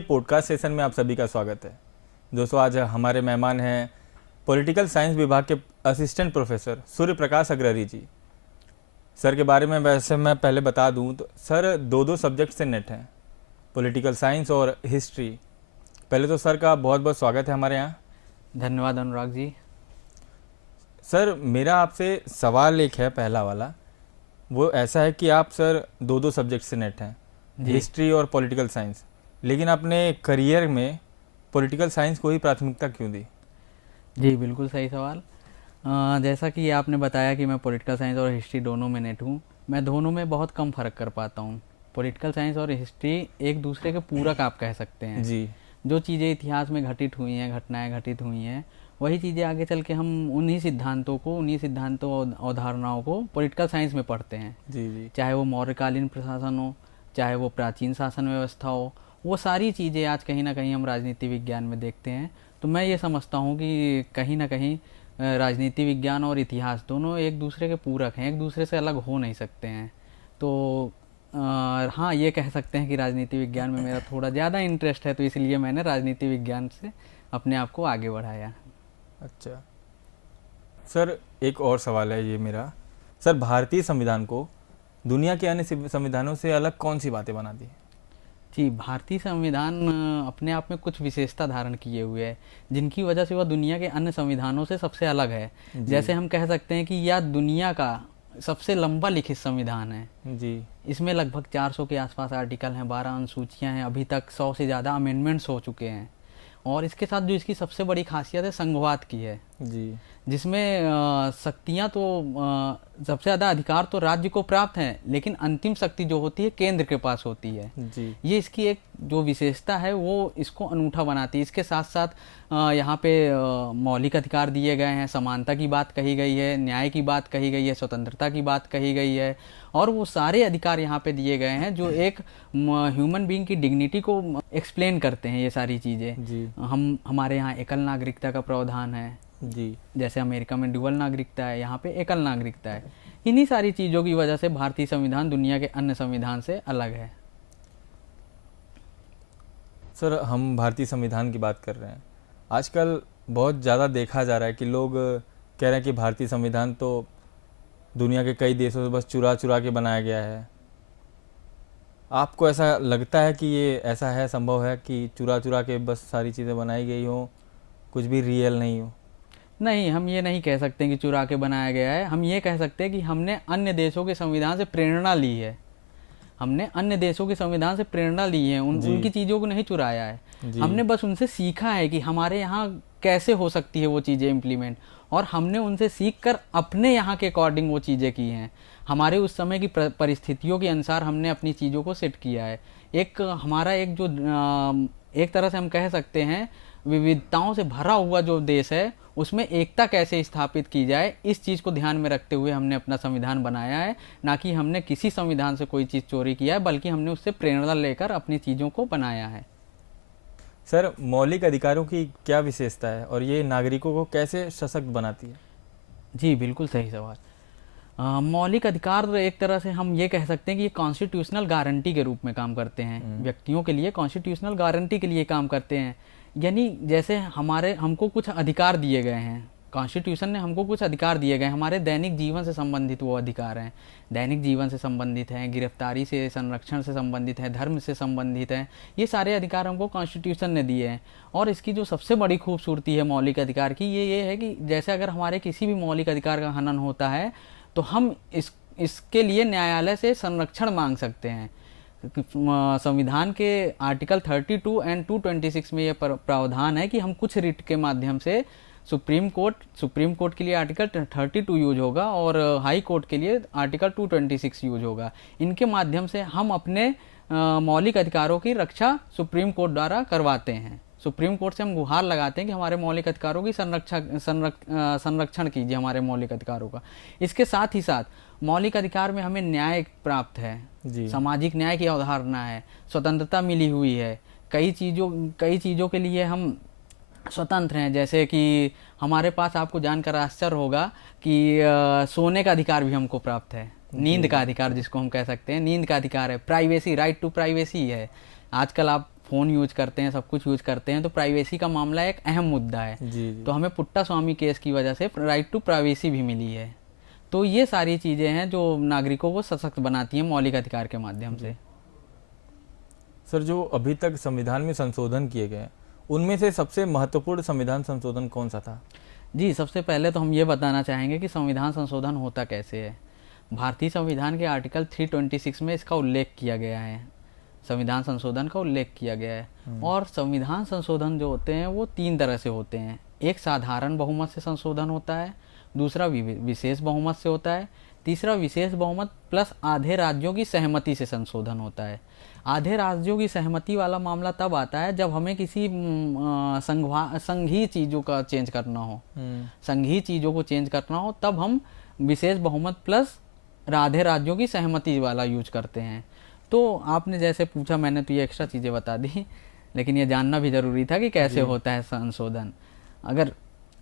Podcast session में आप सभी का स्वागत है। दोस्तों, आज हमारे मेहमान हैं पॉलिटिकल साइंस विभाग के असिस्टेंट प्रोफेसर सूर्य प्रकाश अग्ररी जी। सर के बारे में वैसे मैं पहले बता दूं तो सर दो सब्जेक्ट से नेट हैं, पॉलिटिकल साइंस और हिस्ट्री। पहले तो सर का बहुत बहुत स्वागत है हमारे यहाँ। धन्यवाद अनुराग जी। सर मेरा आपसे सवाल एक है, पहला वाला वो ऐसा है कि आप सर दो सब्जेक्ट से नेट हैं, हिस्ट्री और पॉलिटिकल साइंस, लेकिन अपने करियर में पॉलिटिकल साइंस को ही प्राथमिकता क्यों दी? जी बिल्कुल सही सवाल। जैसा कि आपने बताया कि मैं पॉलिटिकल साइंस और हिस्ट्री दोनों में नेट हूँ, मैं दोनों में बहुत कम फ़र्क कर पाता हूँ। पॉलिटिकल साइंस और हिस्ट्री एक दूसरे के पूरक आप कह सकते हैं जी। जो चीज़ें इतिहास में घटित हुई हैं, घटनाएं घटित हुई हैं, वही चीज़ें आगे चल के हम उन्हीं सिद्धांतों और अवधारणाओं को पॉलिटिकल साइंस में पढ़ते हैं। जी जी। चाहे वो मौर्यकालीन प्रशासन हो, चाहे वो प्राचीन शासन व्यवस्था हो, वो सारी चीज़ें आज कहीं ना कहीं हम राजनीति विज्ञान में देखते हैं। तो मैं ये समझता हूँ कि कहीं ना कहीं राजनीति विज्ञान और इतिहास दोनों एक दूसरे के पूरक हैं, एक दूसरे से अलग हो नहीं सकते हैं। तो हाँ, ये कह सकते हैं कि राजनीति विज्ञान में मेरा थोड़ा ज़्यादा इंटरेस्ट है, तो इसलिए मैंने राजनीति विज्ञान से अपने आप को आगे बढ़ाया। अच्छा सर, एक और सवाल है ये मेरा। सर, भारतीय संविधान को दुनिया के अन्य संविधानों से अलग कौन सी बातें बनाती है? जी, भारतीय संविधान अपने आप में कुछ विशेषता धारण किए हुए है, जिनकी वजह से वह दुनिया के अन्य संविधानों से सबसे अलग है। जैसे हम कह सकते हैं कि यह दुनिया का सबसे लंबा लिखित संविधान है जी। इसमें लगभग 400 के आसपास आर्टिकल हैं, 12 अनुसूचियां हैं, अभी तक 100 से ज़्यादा अमेंडमेंट्स हो चुके हैं। और इसके साथ जो इसकी सबसे बड़ी खासियत है संघवाद की है जी। जिसमें शक्तियां तो सबसे ज़्यादा अधिकार तो राज्य को प्राप्त हैं, लेकिन अंतिम शक्ति जो होती है केंद्र के पास होती है। जी। ये इसकी एक जो विशेषता है वो इसको अनूठा बनाती है। इसके साथ साथ यहाँ पे मौलिक अधिकार दिए गए हैं, समानता की बात कही गई है, न्याय की बात कही गई है, स्वतंत्रता की बात कही गई है, और वो सारे अधिकार यहाँ पे दिए गए हैं जो एक ह्यूमन बीइंग की डिग्निटी को एक्सप्लेन करते हैं। ये सारी चीज़ें हमारे यहाँ एकल नागरिकता का प्रावधान है जी। जैसे अमेरिका में डुअल नागरिकता है, यहाँ पे एकल नागरिकता है। इन्हीं सारी चीज़ों की वजह से भारतीय संविधान दुनिया के अन्य संविधान से अलग है। सर, हम भारतीय संविधान की बात कर रहे हैं। आजकल बहुत ज़्यादा देखा जा रहा है कि लोग कह रहे हैं कि भारतीय संविधान तो दुनिया के कई देशों से बस चुरा चुरा के बनाया गया है। आपको ऐसा लगता है कि ये ऐसा है, संभव है कि चुरा चुरा के बस सारी चीज़ें बनाई गई हों, कुछ भी रियल नहीं हो? नहीं, हम ये नहीं कह सकते कि चुरा के बनाया गया है। हम ये कह सकते हैं कि हमने अन्य देशों के संविधान से प्रेरणा ली है। हमने अन्य देशों के संविधान से प्रेरणा ली है, उनकी चीज़ों को नहीं चुराया है। हमने बस उनसे सीखा है कि हमारे यहाँ कैसे हो सकती है वो चीज़ें इम्प्लीमेंट, और हमने उनसे सीख कर अपने यहाँ के अकॉर्डिंग वो चीज़ें की हैं। हमारे उस समय की परिस्थितियों के अनुसार हमने अपनी चीज़ों को सेट किया है। एक हमारा एक जो एक तरह से हम कह सकते हैं विविधताओं से भरा हुआ जो देश है, उसमें एकता कैसे स्थापित की जाए, इस चीज़ को ध्यान में रखते हुए हमने अपना संविधान बनाया है। ना कि हमने किसी संविधान से कोई चीज़ चोरी किया है, बल्कि हमने उससे प्रेरणा लेकर अपनी चीज़ों को बनाया है। सर, मौलिक अधिकारों की क्या विशेषता है और ये नागरिकों को कैसे सशक्त बनाती है? जी बिल्कुल सही सवाल। मौलिक अधिकार एक तरह से हम ये कह सकते हैं कि ये कॉन्स्टिट्यूशनल गारंटी के रूप में काम करते हैं। व्यक्तियों के लिए कॉन्स्टिट्यूशनल गारंटी के लिए काम करते हैं। यानी जैसे हमको कुछ अधिकार दिए गए हैं, कॉन्स्टिट्यूशन ने हमको कुछ अधिकार दिए गए हैं, हमारे दैनिक जीवन से संबंधित वो अधिकार हैं। दैनिक जीवन से संबंधित हैं, गिरफ्तारी से, संरक्षण से संबंधित है, धर्म से संबंधित हैं। ये सारे अधिकार हमको कॉन्स्टिट्यूशन ने दिए हैं। और इसकी जो सबसे बड़ी खूबसूरती है मौलिक अधिकार की, ये है कि जैसे अगर हमारे किसी भी मौलिक अधिकार का हनन होता है तो हम इसके लिए न्यायालय से संरक्षण मांग सकते हैं। संविधान के आर्टिकल 32 एंड 226 में ये प्रावधान है कि हम कुछ रिट के माध्यम से सुप्रीम कोर्ट के लिए आर्टिकल 32 यूज होगा और हाई कोर्ट के लिए आर्टिकल 226 यूज होगा। इनके माध्यम से हम अपने मौलिक अधिकारों की रक्षा सुप्रीम कोर्ट द्वारा करवाते हैं। सुप्रीम कोर्ट से हम गुहार लगाते हैं कि हमारे मौलिक अधिकारों की संरक्षण कीजिए, हमारे मौलिक अधिकारों का। इसके साथ ही साथ मौलिक अधिकार में हमें न्याय प्राप्त है, सामाजिक न्याय की अवधारणा है, स्वतंत्रता मिली हुई है। कई चीज़ों के लिए हम स्वतंत्र हैं। जैसे कि हमारे पास, आपको जानकर आश्चर्य होगा कि सोने का अधिकार भी हमको प्राप्त है, नींद का अधिकार जिसको हम कह सकते हैं, नींद का अधिकार है, प्राइवेसी, राइट टू प्राइवेसी है। आजकल आप फ़ोन यूज करते हैं, सब कुछ यूज करते हैं, तो प्राइवेसी का मामला एक अहम मुद्दा है। जी जी। तो हमें पुट्टा स्वामी केस की वजह से राइट टू प्राइवेसी भी मिली है। तो ये सारी चीज़ें हैं जो नागरिकों को सशक्त बनाती हैं मौलिक अधिकार के माध्यम से। सर, जो अभी तक संविधान में संशोधन किए गए हैं, उनमें से सबसे महत्वपूर्ण संविधान संशोधन कौन सा था? जी, सबसे पहले तो हम ये बताना चाहेंगे कि संविधान संशोधन होता कैसे है। भारतीय संविधान के आर्टिकल 326 में इसका उल्लेख किया गया है, संविधान संशोधन का उल्लेख किया गया है। और संविधान संशोधन जो होते हैं वो 3 तरह से होते हैं। एक साधारण बहुमत से संशोधन होता है, दूसरा विशेष बहुमत से होता है, तीसरा विशेष बहुमत प्लस आधे राज्यों की सहमति से संशोधन होता है। आधे राज्यों की सहमति वाला मामला तब आता है जब हमें किसी संघीय चीज़ों का चेंज करना हो, संघीय चीज़ों को चेंज करना हो, तब हम विशेष बहुमत प्लस आधे राज्यों की सहमति वाला यूज करते हैं। तो आपने जैसे पूछा, मैंने तो ये एक्स्ट्रा चीज़ें बता दी, लेकिन ये जानना भी ज़रूरी था कि कैसे होता है संशोधन। अगर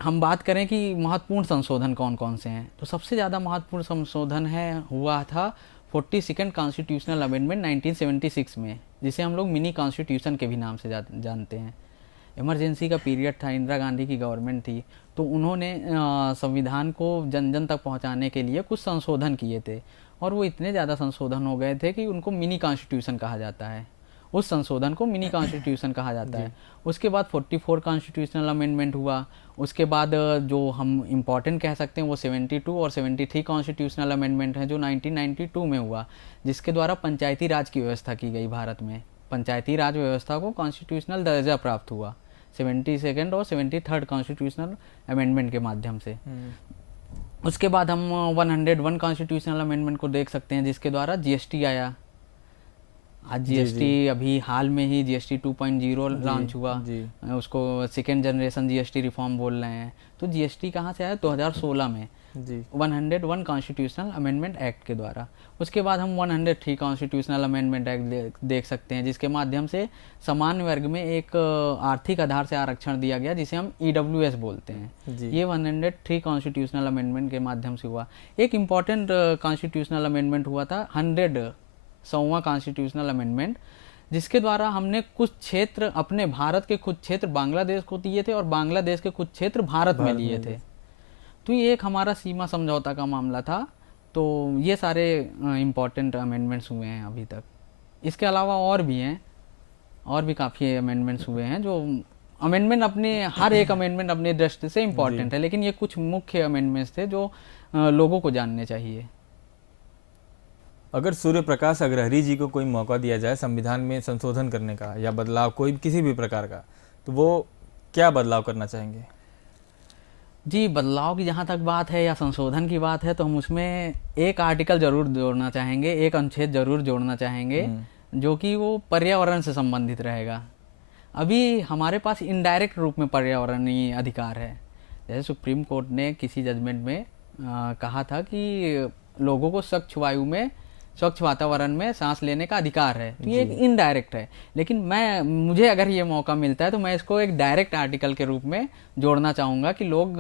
हम बात करें कि महत्वपूर्ण संशोधन कौन कौन से हैं, तो सबसे ज़्यादा महत्वपूर्ण संशोधन हुआ था 42nd कॉन्स्टिट्यूशनल अमेंडमेंट 1976 में, जिसे हम लोग मिनी कॉन्स्टिट्यूशन के भी नाम से जानते हैं। इमरजेंसी का पीरियड था, इंदिरा गांधी की गवर्नमेंट थी, तो उन्होंने संविधान को जन जन तक पहुंचाने के लिए कुछ संशोधन किए थे, और वो इतने ज़्यादा संशोधन हो गए थे कि उनको मिनी कॉन्स्टिट्यूशन कहा जाता है। उस संशोधन को मिनी कॉन्स्टिट्यूशन कहा जाता है। उसके बाद 44 कॉन्स्टिट्यूशनल अमेंडमेंट हुआ। उसके बाद जो हम इम्पॉर्टेंट कह सकते हैं वो 72 और 73 कॉन्स्टिट्यूशनल अमेंडमेंट है जो 1992 में हुआ, जिसके द्वारा पंचायती राज की व्यवस्था की गई। भारत में पंचायती राज व्यवस्था को कॉन्स्टिट्यूशनल दर्जा प्राप्त हुआ 72nd और 73rd कॉन्स्टिट्यूशनल अमेंडमेंट के माध्यम से। उसके बाद हम 101 कॉन्स्टिट्यूशनल अमेंडमेंट को देख सकते हैं, जिसके द्वारा जीएसटी आया। आज जीएसटी अभी हाल में ही जीएसटी 2.0 लॉन्च हुआ, उसको सेकेंड जनरेशन जीएसटी रिफॉर्म बोल रहे हैं। तो जीएसटी कहाँ से आया? 2016 में 101 कॉन्स्टिट्यूशनल अमेंडमेंट एक्ट के द्वारा। उसके बाद हम 103 कॉन्स्टिट्यूशनल अमेंडमेंट एक्ट देख सकते हैं, जिसके माध्यम से सामान्य वर्ग में एक आर्थिक आधार से आरक्षण दिया गया, जिसे हम ईडब्ल्यूएस बोलते हैं। ये 103 कॉन्स्टिट्यूशनल अमेंडमेंट के माध्यम से हुआ। एक इम्पॉर्टेंट कॉन्स्टिट्यूशनल अमेंडमेंट हुआ था 100वां कॉन्स्टिट्यूशनल अमेंडमेंट, जिसके द्वारा हमने कुछ क्षेत्र, अपने भारत के कुछ क्षेत्र बांग्लादेश को दिए थे और बांग्लादेश के कुछ क्षेत्र भारत में लिए थे। तो ये एक हमारा सीमा समझौता का मामला था। तो ये सारे इम्पॉर्टेंट अमेंडमेंट्स हुए हैं अभी तक। इसके अलावा और भी हैं, और भी काफ़ी अमेंडमेंट्स हुए हैं। जो अमेंडमेंट अपने हर एक अमेंडमेंट अपनी दृष्टि से इम्पॉर्टेंट है, लेकिन ये कुछ मुख्य अमेंडमेंट्स थे जो लोगों को जानने चाहिए। अगर सूर्य प्रकाश अग्रहरी जी को कोई मौका दिया जाए संविधान में संशोधन करने का या बदलाव कोई किसी भी प्रकार का, तो वो क्या बदलाव करना चाहेंगे? जी, बदलाव की जहाँ तक बात है या संशोधन की बात है, तो हम उसमें एक आर्टिकल जरूर जोड़ना चाहेंगे, एक अनुच्छेद जरूर जोड़ना चाहेंगे, जो कि वो पर्यावरण से संबंधित रहेगा। अभी हमारे पास इनडायरेक्ट रूप में पर्यावरणीय अधिकार है। जैसे सुप्रीम कोर्ट ने किसी जजमेंट में कहा था कि लोगों को स्वच्छ वायु में, स्वच्छ वातावरण में सांस लेने का अधिकार है। तो ये एक इनडायरेक्ट है, लेकिन मुझे अगर ये मौका मिलता है तो मैं इसको एक डायरेक्ट आर्टिकल के रूप में जोड़ना चाहूँगा कि लोग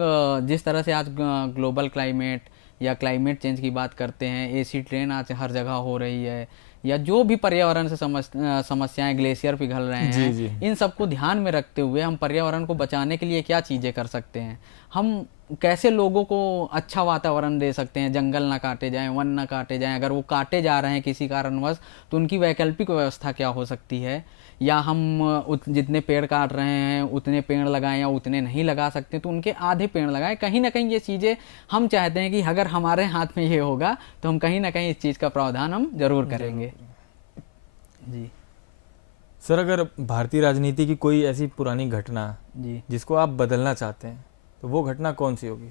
जिस तरह से आज ग्लोबल क्लाइमेट या क्लाइमेट चेंज की बात करते हैं, एसी ट्रेन आज हर जगह हो रही है, या जो भी पर्यावरण से समस्याएं, ग्लेशियर पिघल रहे हैं, इन सबको ध्यान में रखते हुए हम पर्यावरण को बचाने के लिए क्या चीज़ें कर सकते हैं, हम कैसे लोगों को अच्छा वातावरण दे सकते हैं, जंगल ना काटे जाएं, वन ना काटे जाएं, अगर वो काटे जा रहे हैं किसी कारणवश तो उनकी वैकल्पिक व्यवस्था क्या हो सकती है, या हम जितने पेड़ काट रहे हैं उतने पेड़ लगाएं या उतने नहीं लगा सकते तो उनके आधे पेड़ लगाएं। कहीं ना कहीं ये चीज़ें हम चाहते हैं कि अगर हमारे हाथ में ये होगा तो हम कहीं ना कहीं इस चीज़ का प्रावधान हम जरूर करेंगे। जी सर, अगर भारतीय राजनीति की कोई ऐसी पुरानी घटना जी जिसको आप बदलना चाहते हैं तो वो घटना कौन सी होगी?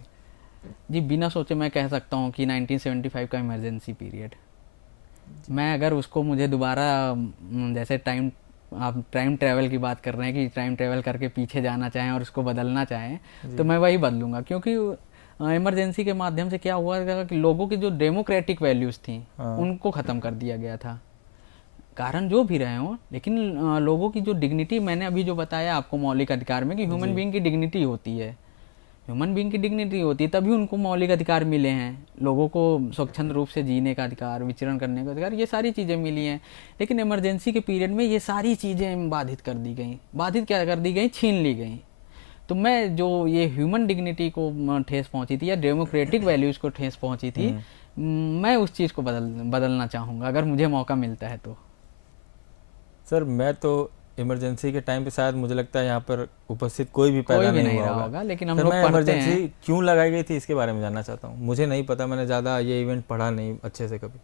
जी, बिना सोचे मैं कह सकता हूँ कि 1975 का इमरजेंसी पीरियड, मैं अगर उसको मुझे दोबारा, जैसे आप टाइम ट्रैवल की बात कर रहे हैं कि टाइम ट्रैवल करके पीछे जाना चाहें और उसको बदलना चाहें, तो मैं वही बदलूंगा। क्योंकि इमरजेंसी के माध्यम से क्या हुआ कि लोगों की जो डेमोक्रेटिक वैल्यूज़ थी उनको ख़त्म कर दिया गया था। कारण जो भी रहे हों, लेकिन लोगों की जो डिग्निटी, मैंने अभी जो बताया आपको मौलिक अधिकार में कि ह्यूमन बीइंग की डिग्निटी होती है, ह्यूमन बीइंग की डिग्निटी होती है तभी उनको मौलिक अधिकार मिले हैं, लोगों को स्वच्छंद रूप से जीने का अधिकार, विचरण करने का अधिकार, ये सारी चीज़ें मिली हैं। लेकिन इमरजेंसी के पीरियड में ये सारी चीज़ें बाधित कर दी गई। बाधित क्या कर दी गई? छीन ली गई। तो मैं जो ये ह्यूमन डिग्निटी को ठेस पहुंची थी या डेमोक्रेटिक वैल्यूज़ को ठेस पहुंची थी, मैं उस चीज़ को बदलना चाहूँगा अगर मुझे मौका मिलता है तो। सर मैं तो इमरजेंसी के टाइम पे शायद मुझे लगता है यहाँ पर उपस्थित कोई भी पैदा नहीं रहा हुआ होगा, लेकिन हम सर लोग मैं पढ़ते हैं। इमरजेंसी क्यों लगाई गई थी इसके बारे में जानना चाहता हूँ। मुझे नहीं पता, मैंने ज़्यादा ये इवेंट पढ़ा नहीं अच्छे से कभी।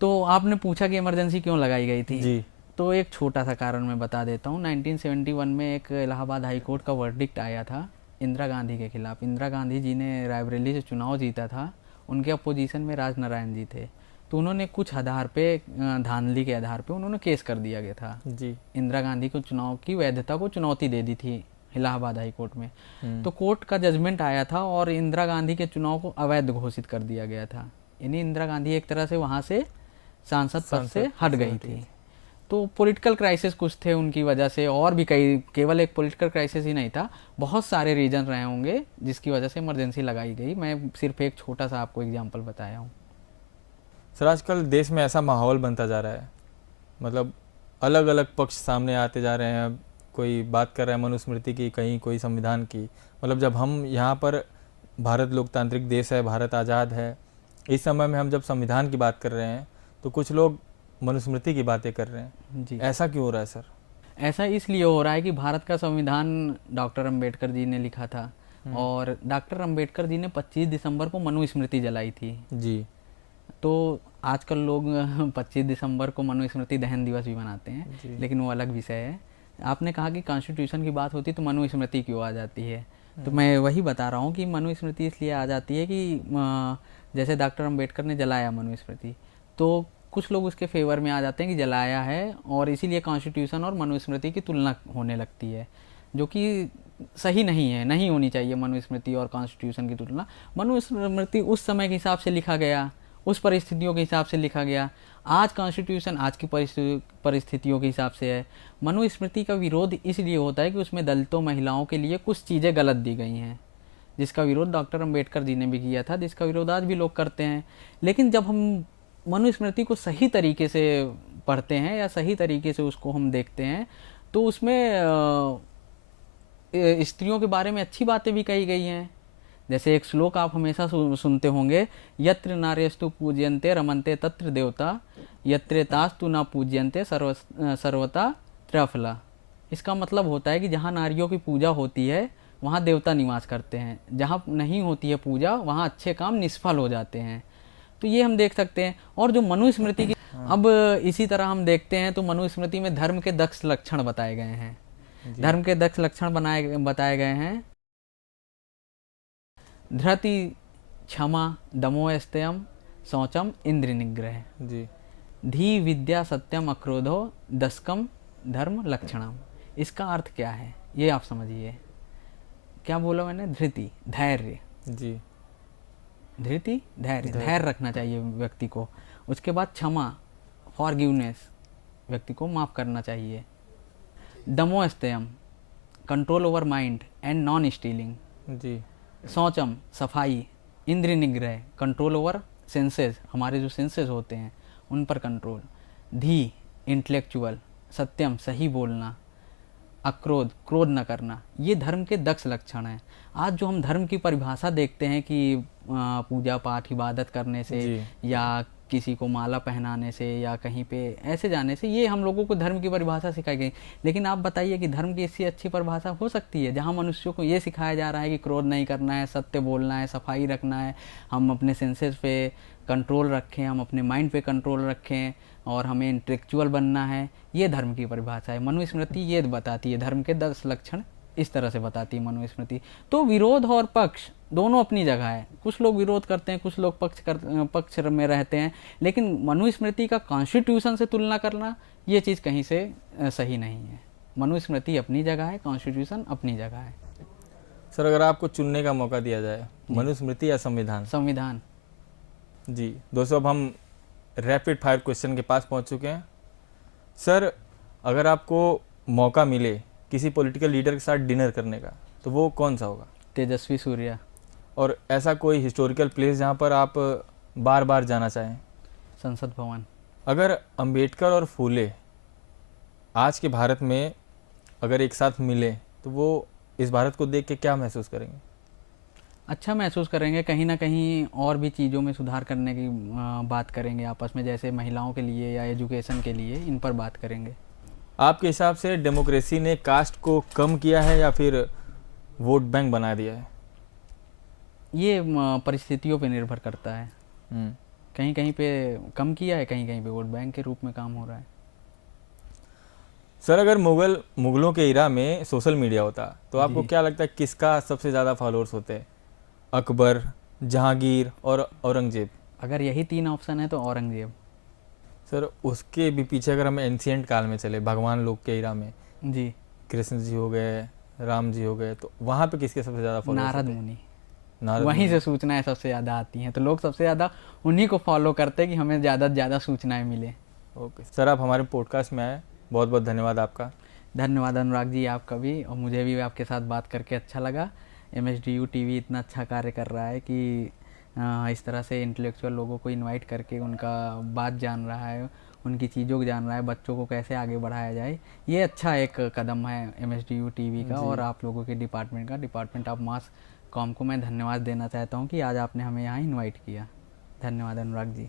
तो आपने पूछा कि इमरजेंसी क्यों लगाई गई थी जी। तो एक छोटा सा कारण मैं बता देता हूँ। 1971 में एक इलाहाबाद हाई कोर्ट का वर्डिक्ट आया था इंदिरा गांधी के खिलाफ। इंदिरा गांधी जी ने रायबरेली से चुनाव जीता था, उनके अपोजिशन में राजनारायण जी थे। तो उन्होंने कुछ आधार पे, धांधली के आधार पे उन्होंने केस कर दिया गया था जी। इंदिरा गांधी को चुनाव की वैधता को चुनौती दे दी थी इलाहाबाद हाई कोर्ट में। तो कोर्ट का जजमेंट आया था और इंदिरा गांधी के चुनाव को अवैध घोषित कर दिया गया था। यानी इंदिरा गांधी एक तरह से वहाँ से सांसद पद से हट गई थी। तो पॉलिटिकल क्राइसिस कुछ थे उनकी वजह से, और भी कई, केवल एक पॉलिटिकल क्राइसिस ही नहीं था, बहुत सारे रीजन रहे होंगे जिसकी वजह से इमरजेंसी लगाई गई। मैं सिर्फ एक छोटा सा आपको एग्जांपल बताया हूँ। सर आजकल देश में ऐसा माहौल बनता जा रहा है, मतलब अलग अलग पक्ष सामने आते जा रहे हैं। कोई बात कर रहा है मनुस्मृति की, कहीं कोई संविधान की। मतलब जब हम यहाँ पर, भारत लोकतांत्रिक देश है, भारत आज़ाद है, इस समय में हम जब संविधान की बात कर रहे हैं तो कुछ लोग मनुस्मृति की बातें कर रहे हैं जी। ऐसा क्यों हो रहा है सर? ऐसा इसलिए हो रहा है कि भारत का संविधान डॉक्टर अंबेडकर जी ने लिखा था और डॉक्टर अंबेडकर जी ने 25 दिसंबर को मनुस्मृति जलाई थी जी। तो आजकल लोग 25 दिसंबर को मनुस्मृति दहन दिवस भी मनाते हैं, लेकिन वो अलग विषय है। आपने कहा कि कॉन्स्टिट्यूशन की बात होती तो मनुस्मृति क्यों आ जाती है, तो मैं वही बता रहा हूँ कि मनुस्मृति इसलिए आ जाती है कि जैसे डॉक्टर अंबेडकर ने जलाया मनुस्मृति, तो कुछ लोग उसके फेवर में आ जाते हैं कि जलाया है, और इसीलिए कॉन्स्टिट्यूशन और मनुस्मृति की तुलना होने लगती है, जो कि सही नहीं है। नहीं होनी चाहिए मनुस्मृति और कॉन्स्टिट्यूशन की तुलना। मनुस्मृति उस समय के हिसाब से लिखा गया, उस परिस्थितियों के हिसाब से लिखा गया। आज कॉन्स्टिट्यूशन आज की परिस्थितियों के हिसाब से है। मनुस्मृति का विरोध इसलिए होता है कि उसमें दलितों, महिलाओं के लिए कुछ चीज़ें गलत दी गई हैं, जिसका विरोध डॉक्टर अंबेडकर जी ने भी किया था, जिसका विरोध आज भी लोग करते हैं। लेकिन जब हम मनुस्मृति को सही तरीके से पढ़ते हैं या सही तरीके से उसको हम देखते हैं तो उसमें स्त्रियों के बारे में अच्छी बातें भी कही गई हैं। जैसे एक श्लोक आप हमेशा सुनते होंगे, यत्र नार्यस्तु पूज्यन्ते रमन्ते तत्र देवता, यत्र तास्तु न पूज्यन्ते सर्वता त्रिफला। इसका मतलब होता है कि जहाँ नारियों की पूजा होती है वहाँ देवता निवास करते हैं, जहाँ नहीं होती है पूजा वहाँ अच्छे काम निष्फल हो जाते हैं। तो ये हम देख सकते हैं। और जो मनुस्मृति की, अब इसी तरह हम देखते हैं तो मनुस्मृति में धर्म के दक्ष लक्षण बताए गए हैं। धर्म के दक्ष लक्षण बताए गए हैं, धृति, क्षमा, दमोस्तयम, शौचम, इंद्रिय निग्रह जी। धी, विद्या, सत्यम, अक्रोधो, दशकम, धर्म लक्षणम। इसका अर्थ क्या है ये आप समझिए। क्या बोला मैंने? धृति, धैर्य जी। धृति, धैर्य रखना चाहिए व्यक्ति को। उसके बाद क्षमा, फॉरगिवनेस, व्यक्ति को माफ करना चाहिए। दमोस्तयम, control over mind and non stealing जी। शौचम, सफाई। इंद्रिय निग्रह, कंट्रोल ओवर सेंसेस, हमारे जो सेंसेस होते हैं उन पर कंट्रोल। धी, इंटेलेक्चुअल। सत्यम, सही बोलना। अक्रोध, क्रोध न करना। ये धर्म के दक्ष लक्षण हैं। आज जो हम धर्म की परिभाषा देखते हैं कि पूजा पाठ इबादत करने से या किसी को माला पहनाने से या कहीं पे ऐसे जाने से, ये हम लोगों को धर्म की परिभाषा सिखाई गई। लेकिन आप बताइए कि धर्म की इससे अच्छी परिभाषा हो सकती है जहाँ मनुष्यों को ये सिखाया जा रहा है कि क्रोध नहीं करना है, सत्य बोलना है, सफाई रखना है, हम अपने सेंसेस पे कंट्रोल रखें, हम अपने माइंड पे कंट्रोल रखें और हमें इंटेलेक्चुअल बनना है। ये धर्म की परिभाषा है। मनुस्मृति ये बताती है, धर्म के 10 लक्षण इस तरह से बताती है मनुस्मृति। तो विरोध और पक्ष दोनों अपनी जगह है। कुछ लोग विरोध करते हैं, कुछ लोग पक्ष में रहते हैं, लेकिन मनुस्मृति का कॉन्स्टिट्यूशन से तुलना करना ये चीज़ कहीं से सही नहीं है। मनुस्मृति अपनी जगह है, कॉन्स्टिट्यूशन अपनी जगह है। सर अगर आपको चुनने का मौका दिया जाए, मनुस्मृति या संविधान? संविधान। जी दोस्तों, अब हम रैपिड फायर क्वेश्चन के पास पहुंच चुके हैं। सर अगर आपको मौका मिले किसी पॉलिटिकल लीडर के साथ डिनर करने का, तो वो कौन सा होगा? तेजस्वी सूर्या। और ऐसा कोई हिस्टोरिकल प्लेस जहाँ पर आप बार बार जाना चाहें? संसद भवन। अगर अंबेडकर और फूले आज के भारत में अगर एक साथ मिले तो वो इस भारत को देख के क्या महसूस करेंगे? अच्छा महसूस करेंगे, कहीं ना कहीं और भी चीज़ों में सुधार करने की बात करेंगे आपस में, जैसे महिलाओं के लिए या एजुकेशन के लिए, इन पर बात करेंगे। आपके हिसाब से डेमोक्रेसी ने कास्ट को कम किया है या फिर वोट बैंक बना दिया है? ये परिस्थितियों पे निर्भर करता है। हम्म। कहीं कहीं पे कम किया है, कहीं कहीं पे वोट बैंक के रूप में काम हो रहा है। सर, अगर मुगलों के इरा में सोशल मीडिया होता तो आपको जी। क्या लगता है किसका सबसे ज़्यादा फॉलोअर्स होते? अकबर, जहांगीर और औरंगजेब? अगर यही 3 ऑप्शन है तो औरंगजेब। सर, उसके भी पीछे अगर हम एंशियंट काल में चले, भगवान लोग के इरा में, जी। कृष्ण जी हो गए, राम जी हो गए, तो वहाँ पे किसके सबसे ज़्यादा फॉलोअर्स नारद होते? मुनि। नारद वहीं मुनि। से सूचनाएं सबसे ज़्यादा आती हैं, तो लोग सबसे ज़्यादा उन्हीं को फॉलो करते हैं कि हमें ज़्यादा से ज़्यादा सूचनाएं मिले। ओके सर, आप हमारे पॉडकास्ट में आए, बहुत बहुत धन्यवाद आपका। धन्यवाद अनुराग जी, आपका भी। और मुझे भी आपके साथ बात करके अच्छा लगा। MSDU TV इतना अच्छा कार्य कर रहा है कि इस तरह से इंटेलेक्चुअल लोगों को इनवाइट करके उनका बात जान रहा है, उनकी चीज़ों को जान रहा है, बच्चों को कैसे आगे बढ़ाया जाए। ये अच्छा एक कदम है MSDU TV का। जी। और आप लोगों के डिपार्टमेंट का, डिपार्टमेंट ऑफ मास कॉम को मैं धन्यवाद देना चाहता हूँ कि आज आपने हमें यहाँ इनवाइट किया। धन्यवाद अनुराग जी।